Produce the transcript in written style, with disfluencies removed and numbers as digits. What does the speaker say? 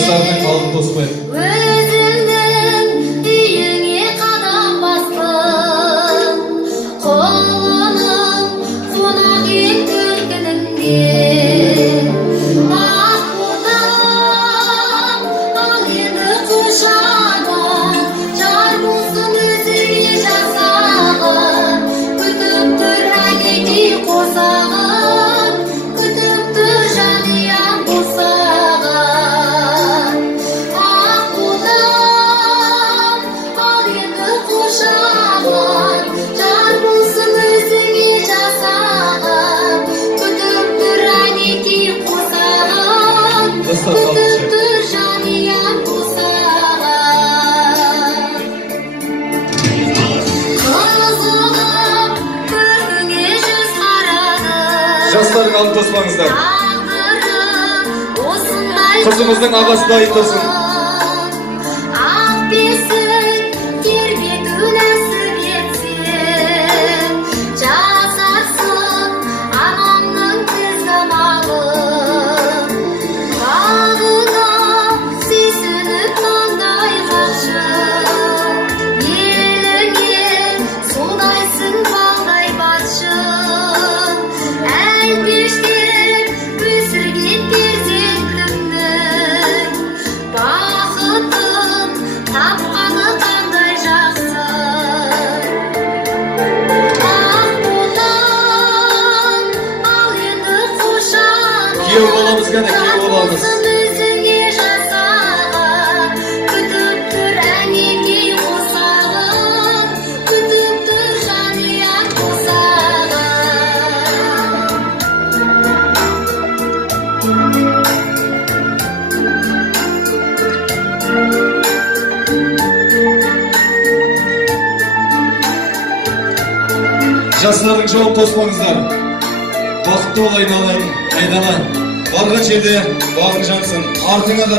жастардың қалып тоспай. Өзіңнің үйіңе қадам бастым, қолының қонақ ел төркінінде. Ақ ботам, ал енді құшағым, жар болсын өзіңе жасағым. Күтіп тұр әнекей қосағым, күтіп тұр жанұям босағым. Ақ ботам, ал енді құшағым, жар болсын өзіңе жасағым. Күтіп тұр әнекей қосағым, күтіп тұр жанұям босағым. Қызығып көркіңе жүз қарадым, Жастардың қалып тоспаңыздар. тағдырым осындай Қызымыздың ағасы дайын тұрсын. ақ бесік тербету нәсіп етсін, жасарсын анамның тізгімағын. Бағына сүйсініп таңдай қақшы, еліңе солайсың балдай батшы. Әлпештеп өсірген перзентімнің бақытын тапқаны қандай жақсы. Ақ ботам, ал енді құшағым, Күйеу боламыз кәне, күйеу жар боламыз. болсын өзіңе жасағым. Күтіп тұр әнекей қосағым, күтіп тұр жанұям босағым. Жастардың жауын тоспаңыздар. Бақытты бол айналайын, айдана. Барған жерде бағың жансын. Артыңа да